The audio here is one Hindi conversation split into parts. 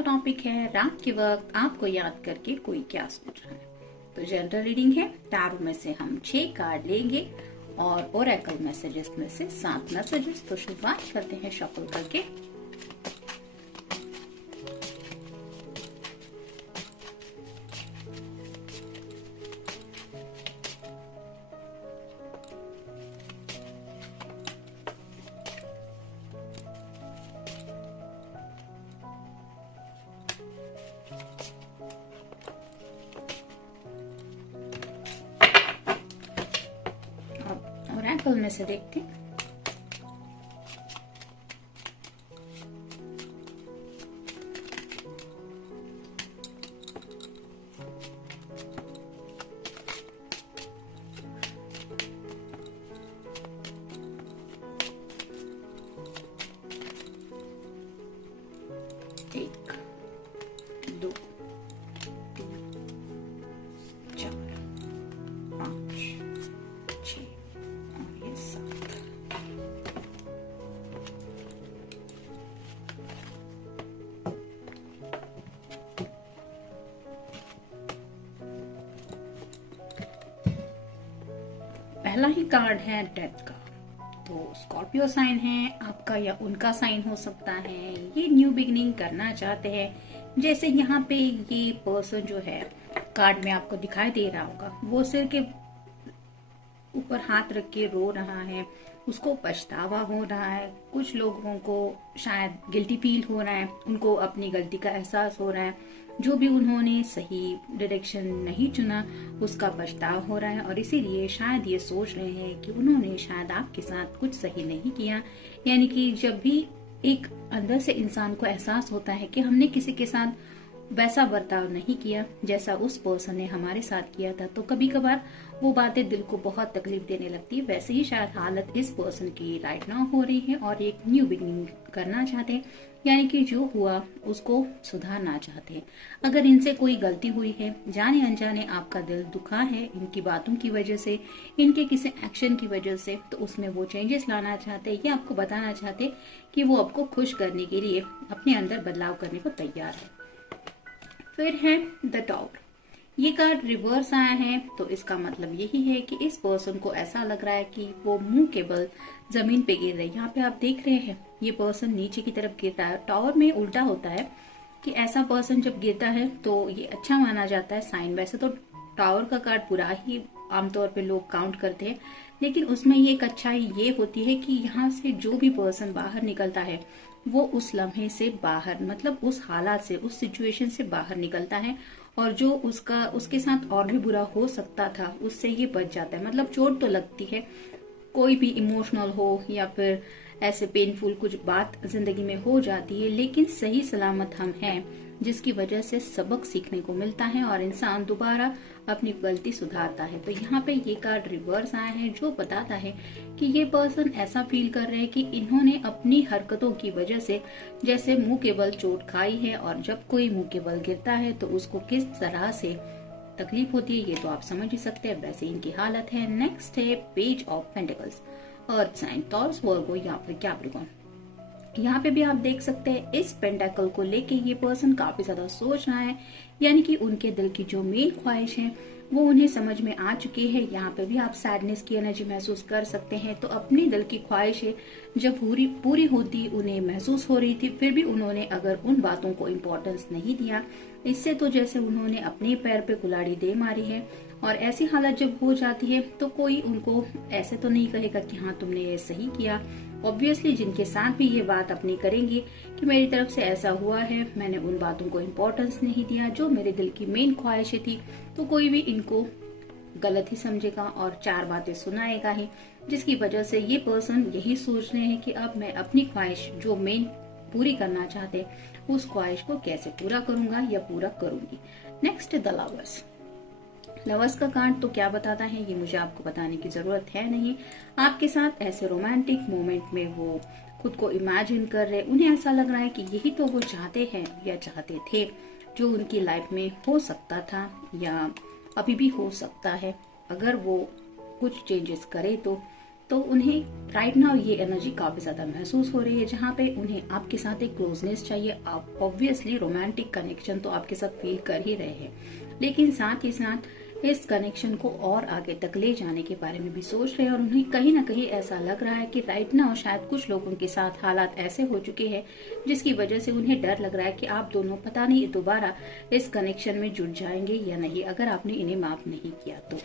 का टॉपिक है रात के वक्त आपको याद करके कोई क्या सोच रहा है। तो जनरल रीडिंग है। टैरो में से हम 6 कार्ड लेंगे और ओरेकल मैसेजेस में से 7 मैसेजेस। तो शुरुआत करते हैं शफल करके। ओरेकल में से देखते हैं। एक, 2, 3, 4, 5, 6 और ये 7। पहला ही कार्ड है डेथ का। तो स्कॉर्पियो साइन है, आपका या उनका साइन हो सकता है। ये न्यू बिगिनिंग करना चाहते हैं। जैसे यहाँ पे ये पर्सन जो है कार्ड में आपको दिखाई दे रहा होगा, वो सिर के ऊपर हाथ रख के रो रहा है। उसको पछतावा हो रहा है। कुछ लोगों को शायद गिल्टी फील हो रहा है, उनको अपनी गलती का एहसास हो रहा है। जो भी उन्होंने सही डायरेक्शन नहीं चुना उसका पछतावा हो रहा है और इसीलिए शायद ये सोच रहे हैं कि उन्होंने शायद आपके साथ कुछ सही नहीं किया। यानी कि जब भी एक अंदर से इंसान को एहसास होता है कि हमने किसी के साथ वैसा बर्ताव नहीं किया जैसा उस पर्सन ने हमारे साथ किया था, तो कभी कभार वो बातें दिल को बहुत तकलीफ देने लगती है। वैसे ही शायद हालत इस पर्सन की राइट नाउ हो रही है और एक न्यू बिगिनिंग करना चाहते हैं। यानी कि जो हुआ उसको सुधारना चाहते हैं। अगर इनसे कोई गलती हुई है, जाने अनजाने आपका दिल दुखा है इनकी बातों की वजह से, इनके किसी एक्शन की वजह से, तो उसमें वो चेंजेस लाना चाहते हैं या आपको बताना चाहते हैं कि वो आपको खुश करने के लिए अपने अंदर बदलाव करने को तैयार है। फिर है द टावर। ये कार्ड रिवर्स आया है, तो इसका मतलब यही है कि इस पर्सन को ऐसा लग रहा है कि वो मुंह के बल जमीन पे गिर रहे हैं। यहाँ पे आप देख रहे हैं ये पर्सन नीचे की तरफ गिरता है। टावर में उल्टा होता है कि ऐसा पर्सन जब गिरता है तो ये अच्छा माना जाता है साइन। वैसे तो टावर का कार्ड बुरा ही आमतौर पे लोग काउंट करते हैं, लेकिन उसमें ये एक अच्छाई ये होती है कि यहाँ से जो भी पर्सन बाहर निकलता है वो उस लम्हे से बाहर, मतलब उस हालात से, उस सिचुएशन से बाहर निकलता है और जो उसके साथ और भी बुरा हो सकता था उससे ये बच जाता है। मतलब चोट तो लगती है, कोई भी इमोशनल हो या फिर ऐसे पेनफुल कुछ बात जिंदगी में हो जाती है, लेकिन सही सलामत हम हैं जिसकी वजह से सबक सीखने को मिलता है और इंसान दोबारा अपनी गलती सुधारता है। तो यहाँ पे ये कार्ड रिवर्स आया है जो बताता है कि ये पर्सन ऐसा फील कर रहे हैं कि इन्होंने अपनी हरकतों की वजह से जैसे मुंह के बल चोट खाई है और जब कोई मुंह के बल गिरता है तो उसको किस तरह से तकलीफ होती है ये तो आप समझ ही सकते हैं। वैसे इनकी हालत है। नेक्स्ट है page of pentacles. Earth sign, Taurus, Virgo या फिर कैप्रिकॉर्न। यहाँ पे भी आप देख सकते हैं इस पेंटाकल को लेके ये पर्सन काफी ज्यादा सोच रहा है। यानी कि उनके दिल की जो मेन ख्वाहिश है वो उन्हें समझ में आ चुकी है। यहाँ पे भी आप सैडनेस की एनर्जी महसूस कर सकते हैं। तो अपनी दिल की ख्वाहिशें जब पूरी होती उन्हें महसूस हो रही थी, फिर भी उन्होंने अगर उन बातों को इम्पोर्टेंस नहीं दिया, इससे तो जैसे उन्होंने अपने पैर पे कुल्हाड़ी दे मारी है। और ऐसी हालत जब हो जाती है तो कोई उनको ऐसे तो नहीं कहेगा कि हाँ तुमने ये सही किया। ऑब्वियसली जिनके साथ भी ये बात अपनी करेंगे कि मेरी तरफ से ऐसा हुआ है, मैंने उन बातों को इम्पोर्टेंस नहीं दिया जो मेरे दिल की मेन ख्वाहिशें थी, तो कोई भी इनको गलत ही समझेगा और 4 बातें सुनाएगा ही, जिसकी वजह से ये पर्सन यही सोच रहे हैं कि अब मैं अपनी ख्वाहिश जो मेन पूरी करना चाहते उस ख्वाहिश को कैसे पूरा करूंगा या पूरा करूंगी। Next the lovers. लवर्स का कार्ड तो क्या बताता है ये मुझे आपको बताने की जरूरत है नहीं। आपके साथ ऐसे रोमांटिक मोमेंट में वो खुद को इमेजिन कर रहे, उन्हें ऐसा लग रहा है कि यही तो वो चाहते हैं या चाहते थे, जो उनकी लाइफ में हो सकता था या अभी भी हो सकता है। अगर वो कुछ चेंजेस करे तो तो उन्हें राइट नाउ ये एनर्जी काफी ज्यादा महसूस हो रही है, जहाँ पे उन्हें आपके साथ एक क्लोजनेस चाहिए। आप ऑब्वियसली रोमांटिक कनेक्शन तो आपके साथ फील कर ही रहे हैं, लेकिन साथ ही साथ इस कनेक्शन को और आगे तक ले जाने के बारे में भी सोच रहे हैं। और उन्हें कहीं ना कहीं ऐसा लग रहा है कि राइट नाउ शायद कुछ लोगों के साथ हालात ऐसे हो चुके हैं जिसकी वजह से उन्हें डर लग रहा है कि आप दोनों पता नहीं दोबारा इस कनेक्शन में जुड़ जाएंगे या नहीं, अगर आपने इन्हें माफ नहीं किया तो।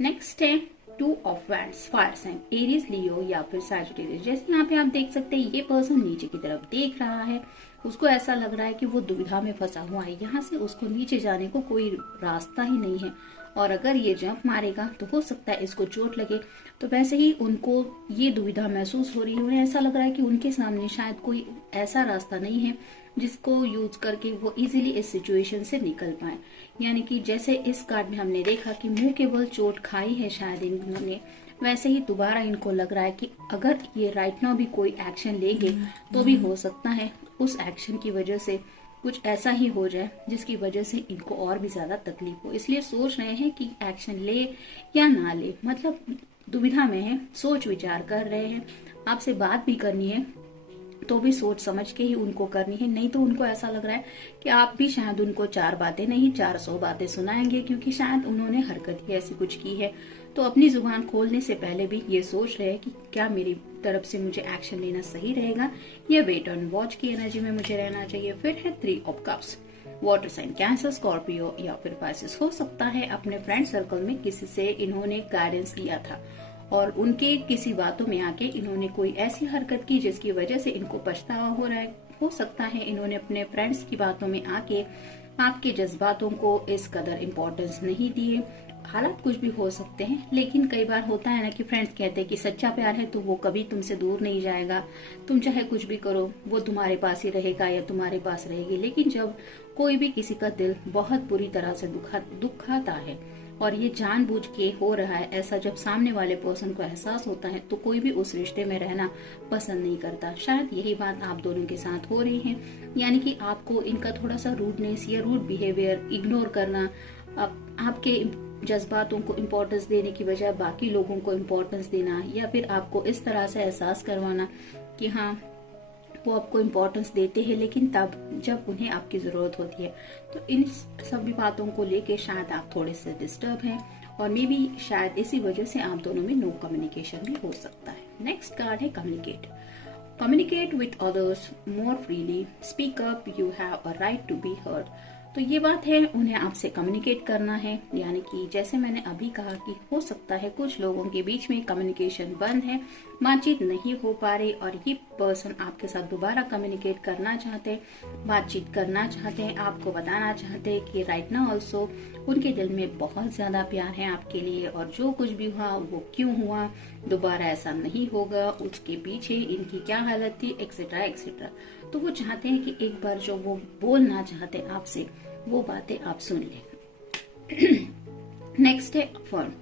नेक्स्ट है 2 of wands, fire sign, Aries, Leo या फिर सैजिटेरियस। जैसे यहाँ पे आप देख सकते हैं ये पर्सन नीचे की तरफ देख रहा है, उसको ऐसा लग रहा है कि वो दुविधा में फंसा हुआ है, यहाँ से उसको नीचे जाने को कोई रास्ता ही नहीं है, और अगर ये जंप मारेगा तो हो सकता है इसको चोट लगे। तो वैसे ही उनको ये दुविधा महसूस हो रही है, उन्हें ऐसा लग रहा है कि उनके सामने शायद कोई ऐसा रास्ता नहीं है जिसको यूज करके वो इजीली इस सिचुएशन से निकल पाए। यानी कि जैसे इस कार्ड में हमने देखा कि मुंह के बल चोट खाई है शायद इन्होंने, वैसे ही दोबारा इनको लग रहा है कि अगर ये राइट नाउ भी कोई एक्शन लेंगे तो भी हो सकता है उस एक्शन की वजह से कुछ ऐसा ही हो जाए जिसकी वजह से इनको और भी ज्यादा तकलीफ हो। इसलिए सोच रहे हैं कि एक्शन ले या ना ले, मतलब दुविधा में है, सोच विचार कर रहे हैं। आपसे बात भी करनी है तो भी सोच समझ के ही उनको करनी है, नहीं तो उनको ऐसा लग रहा है कि आप भी शायद उनको 4 बातें नहीं 400 बातें सुनाएंगे, क्योंकि शायद उन्होंने हरकत ही ऐसी कुछ की है। तो अपनी जुबान खोलने से पहले भी ये सोच रहे हैं कि क्या मेरी तरफ से मुझे एक्शन लेना सही रहेगा या वेट ऑन वॉच की एनर्जी में मुझे रहना चाहिए। फिर है 3 of cups, water sign, cancer, Scorpio या फिर पाइसेस। हो सकता है अपने फ्रेंड सर्कल में किसी से इन्होंने गाइडेंस लिया था और उनके किसी बातों में आके इन्होंने कोई ऐसी हरकत की जिसकी वजह से इनको पछतावा हो रहा है। हो सकता है इन्होंने अपने फ्रेंड्स की बातों में आके आपके जज्बातों को इस कदर इम्पोर्टेंस नहीं दिए। हालात कुछ भी हो सकते हैं, लेकिन कई बार होता है ना कि फ्रेंड्स कहते हैं कि सच्चा प्यार है तो वो कभी तुमसे दूर नहीं जाएगा, तुम चाहे कुछ भी करो वो तुम्हारे पास ही रहेगा या तुम्हारे पास रहेगी। लेकिन जब कोई भी किसी का दिल बहुत बुरी तरह से दुखाता है और ये जानबूझ के हो रहा है ऐसा, जब सामने वाले पर्सन को एहसास होता है तो कोई भी उस रिश्ते में रहना पसंद नहीं करता। शायद यही बात आप दोनों के साथ हो रही है, यानी कि आपको इनका थोड़ा सा रूडनेस या रूड बिहेवियर, इग्नोर करना, आपके जज्बातों को इम्पोर्टेंस देने की बजाय बाकी लोगों को इम्पोर्टेंस देना, या फिर आपको इस तरह से एहसास करवाना कि हाँ वो आपको इम्पोर्टेंस देते हैं लेकिन तब जब उन्हें आपकी जरूरत होती है। तो इन सभी बातों को लेके शायद आप थोड़े से डिस्टर्ब हैं और मे बी शायद इसी वजह से आप दोनों में नो कम्युनिकेशन भी हो सकता है। नेक्स्ट कार्ड है communicate, communicate with others more freely, speak up, you have a right to be heard. तो ये बात है, उन्हें आपसे कम्युनिकेट करना है, यानी कि जैसे मैंने अभी कहा कि हो सकता है कुछ लोगों के बीच में कम्युनिकेशन बंद है, बातचीत नहीं हो पा रही और ये पर्सन आपके साथ दोबारा कम्युनिकेट करना चाहते हैं, बातचीत करना चाहते हैं, आपको बताना चाहते हैं कि राइट नाउ ऑल्सो उनके दिल में बहुत ज्यादा प्यार है आपके लिए और जो कुछ भी हुआ वो क्यों हुआ, दोबारा ऐसा नहीं होगा, उसके पीछे इनकी क्या हालत थी, एक्सेट्रा एक्सेट्रा। तो वो चाहते हैं कि एक बार जो वो बोलना चाहते हैं आपसे वो बातें आप सुन लें। नेक्स्ट है affirm,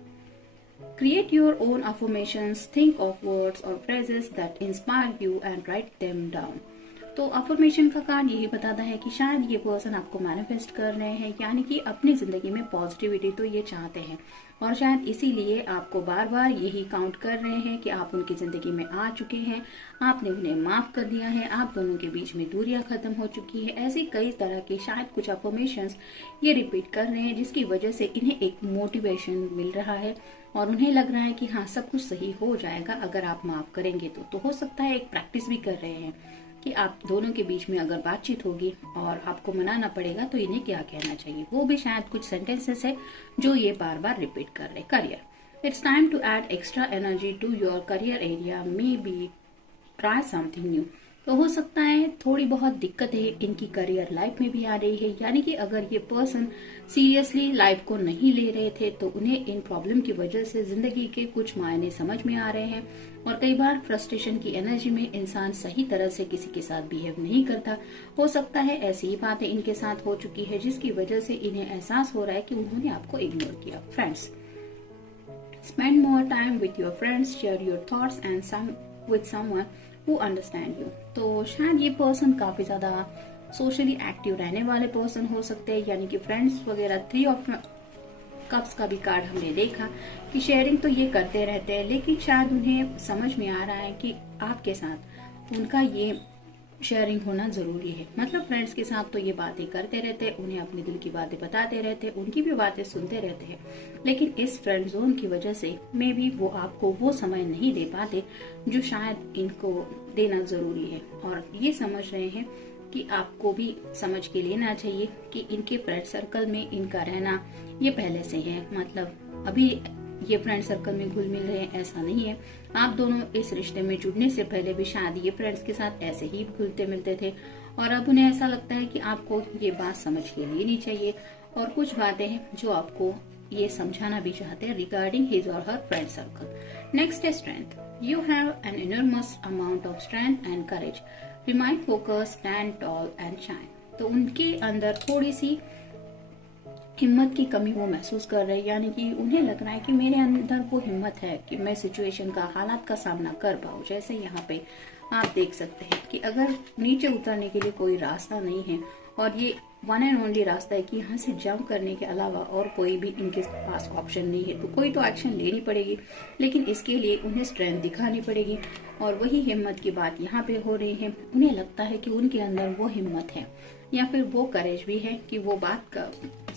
create your own affirmations, think of words और phrases that inspire you and write them down. तो अफर्मेशन का कार्ड यही बताता है कि शायद ये पर्सन आपको मैनिफेस्ट कर रहे हैं, यानी कि अपनी जिंदगी में पॉजिटिविटी तो ये चाहते हैं और शायद इसीलिए आपको बार बार यही काउंट कर रहे हैं कि आप उनकी जिंदगी में आ चुके हैं, आपने उन्हें माफ कर दिया है, आप दोनों के बीच में दूरियां खत्म हो चुकी है। ऐसी कई तरह के शायद कुछ अफर्मेशंस ये रिपीट कर रहे हैं जिसकी वजह से इन्हें एक मोटिवेशन मिल रहा है और उन्हें लग रहा है कि हाँ सब कुछ सही हो जाएगा अगर आप माफ करेंगे तो हो सकता है एक प्रैक्टिस भी कर रहे हैं कि आप दोनों के बीच में अगर बातचीत होगी और आपको मनाना पड़ेगा तो इन्हें क्या कहना चाहिए, वो भी शायद कुछ सेंटेंसेस है जो ये बार बार रिपीट कर रहे। Career, it's time to add extra energy to your career area, maybe try something new. तो हो सकता है थोड़ी बहुत दिक्कतें इनकी करियर लाइफ में भी आ रही है, यानी कि अगर ये पर्सन सीरियसली लाइफ को नहीं ले रहे थे तो उन्हें इन प्रॉब्लम की वजह से जिंदगी के कुछ मायने समझ में आ रहे हैं और कई बार फ्रस्ट्रेशन की एनर्जी में इंसान सही तरह से किसी के साथ बिहेव नहीं करता। हो सकता है ऐसी ही बातें इनके साथ हो चुकी है जिसकी वजह से इन्हें एहसास हो रहा है कि उन्होंने आपको इग्नोर किया। Friends, spend more time with your friends, share your thoughts and with someone who understand you. तो शायद ये पर्सन काफी ज्यादा सोशली एक्टिव रहने वाले पर्सन हो सकते हैं, यानी कि फ्रेंड्स वगैरह। 3 ऑफ कप्स का भी कार्ड हमने देखा कि शेयरिंग तो ये करते रहते हैं, लेकिन शायद उन्हें समझ में आ रहा है कि आपके साथ उनका ये शेयरिंग होना जरूरी है। मतलब फ्रेंड्स के साथ तो ये बातें करते रहते हैं, उन्हें अपने दिल की बातें बताते रहते हैं, उनकी भी बातें सुनते रहते हैं, लेकिन इस फ्रेंड जोन की वजह से मे भी वो आपको वो समय नहीं दे पाते जो शायद इनको देना जरूरी है। और ये समझ रहे हैं कि आपको भी समझ के लेना चाहिए कि इनके फ्रेंड सर्कल में इनका रहना ये पहले से है। मतलब अभी ये फ्रेंड सर्कल में घुल मिल रहे हैं ऐसा नहीं है, आप दोनों इस रिश्ते में जुड़ने से पहले भी शायद ये फ्रेंड्स के साथ ऐसे ही घुलते मिलते थे, और अब उन्हें ऐसा लगता है कि आपको ये बात समझ के लेनी चाहिए। और कुछ बातें हैं जो आपको ये समझाना भी चाहते हैं रिगार्डिंग हिज और हर फ्रेंड सर्कल। नेक्स्ट है strength. You have an enormous amount of strength and courage, remain focus, stand tall and shine. तो उनके अंदर थोड़ी सी हिम्मत की कमी वो महसूस कर रहे हैं, यानी कि उन्हें लग रहा है कि मेरे अंदर वो हिम्मत है कि मैं सिचुएशन का, हालात का सामना कर पाऊं। जैसे यहाँ पे आप देख सकते हैं कि अगर नीचे उतरने के लिए कोई रास्ता नहीं है और ये वन एंड ओनली रास्ता है कि यहाँ से जंप करने के अलावा और कोई भी इनके पास ऑप्शन नहीं है, तो कोई तो एक्शन लेनी पड़ेगी, लेकिन इसके लिए उन्हें स्ट्रेंथ दिखानी पड़ेगी। और वही हिम्मत की बात यहाँ पे हो रही है। उन्हें लगता है कि उनके अंदर वो हिम्मत है या फिर वो करेज भी है कि वो बात का,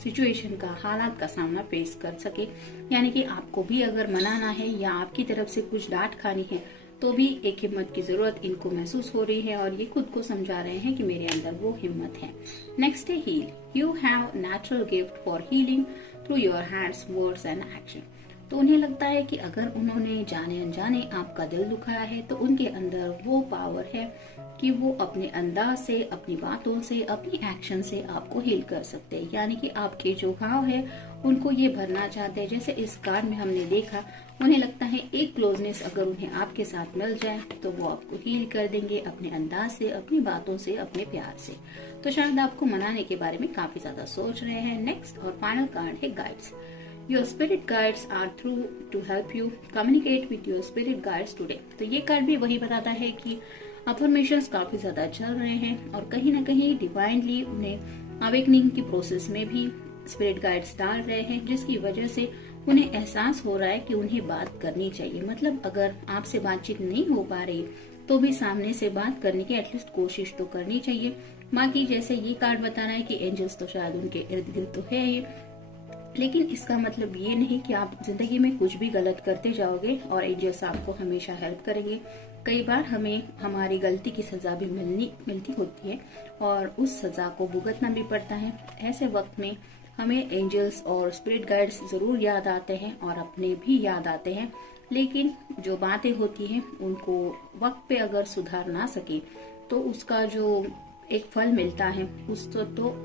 सिचुएशन का, हालात का सामना फेस कर सके। यानी कि आपको भी अगर मनाना है या आपकी तरफ से कुछ डांट खानी है तो भी एक हिम्मत की जरूरत इनको महसूस हो रही है, और ये खुद को समझा रहे हैं कि मेरे अंदर वो हिम्मत है। नेक्स्ट है heal. You have natural gift for healing through your hands, words and action. तो उन्हें लगता है कि अगर उन्होंने जाने अनजाने आपका दिल दुखाया है तो उनके अंदर वो पावर है कि वो अपने अंदाज से, अपनी बातों से, अपनी एक्शन से आपको हील कर सकते हैं। यानी कि आपके जो घाव है उनको ये भरना चाहते हैं। जैसे इस कार्ड में हमने देखा, उन्हें लगता है एक क्लोजनेस अगर उन्हें आपके साथ मिल जाए तो वो आपको हील कर देंगे अपने अंदाज से, अपनी बातों से, अपने प्यार से। तो शायद आपको मनाने के बारे में काफी ज्यादा सोच रहे हैं। नेक्स्ट और फाइनल कार्ड है guides. Your spirit guides are through to help you communicate with your spirit guides today। तो ये कार्ड भी वही बताता है कि अफर्मेशंस काफी ज्यादा चल रहे हैं और कहीं ना कहीं डिवाइनली उन्हें अवेकनिंग की प्रोसेस में भी स्पिरिट गाइड्स डाल रहे हैं, जिसकी वजह से उन्हें एहसास हो रहा है कि उन्हें बात करनी चाहिए। मतलब अगर आपसे बातचीत नहीं हो पा रही तो भी सामने से बात करने की एटलीस्ट कोशिश तो करनी चाहिए। बाकी जैसे ये कार्ड बता रहा है कि एंजल्स तो शायद उनके इर्द गिर्द तो है ही, लेकिन इसका मतलब ये नहीं कि आप जिंदगी में कुछ भी गलत करते जाओगे और एंजल्स आपको हमेशा हेल्प करेंगे। कई बार हमें हमारी गलती की सजा भी मिलती होती है और उस सजा को भुगतना भी पड़ता है। ऐसे वक्त में हमें एंजल्स और स्पिरिट गाइड्स जरूर याद आते हैं और अपने भी याद आते हैं, लेकिन जो बातें होती हैं उनको वक्त पे अगर सुधार ना सके तो उसका जो एक फल मिलता है उसको तो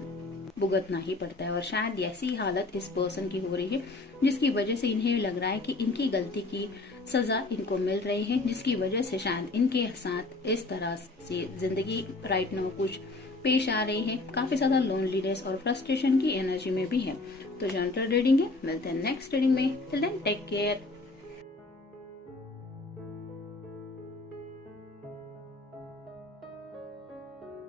भुगतना ही पड़ता है। और शायद ऐसी हालत इस पर्सन की हो रही है जिसकी वजह से इन्हें लग रहा है कि इनकी गलती की सजा इनको मिल रही है, जिसकी वजह से शायद इनके साथ इस तरह से जिंदगी राइट नाउ कुछ पेश आ रही है। काफी ज्यादा लोनलीनेस और फ्रस्ट्रेशन की एनर्जी में भी है। तो जनरल रीडिंग है, मिलते हैं नेक्स्ट रीडिंग में। Till then take care.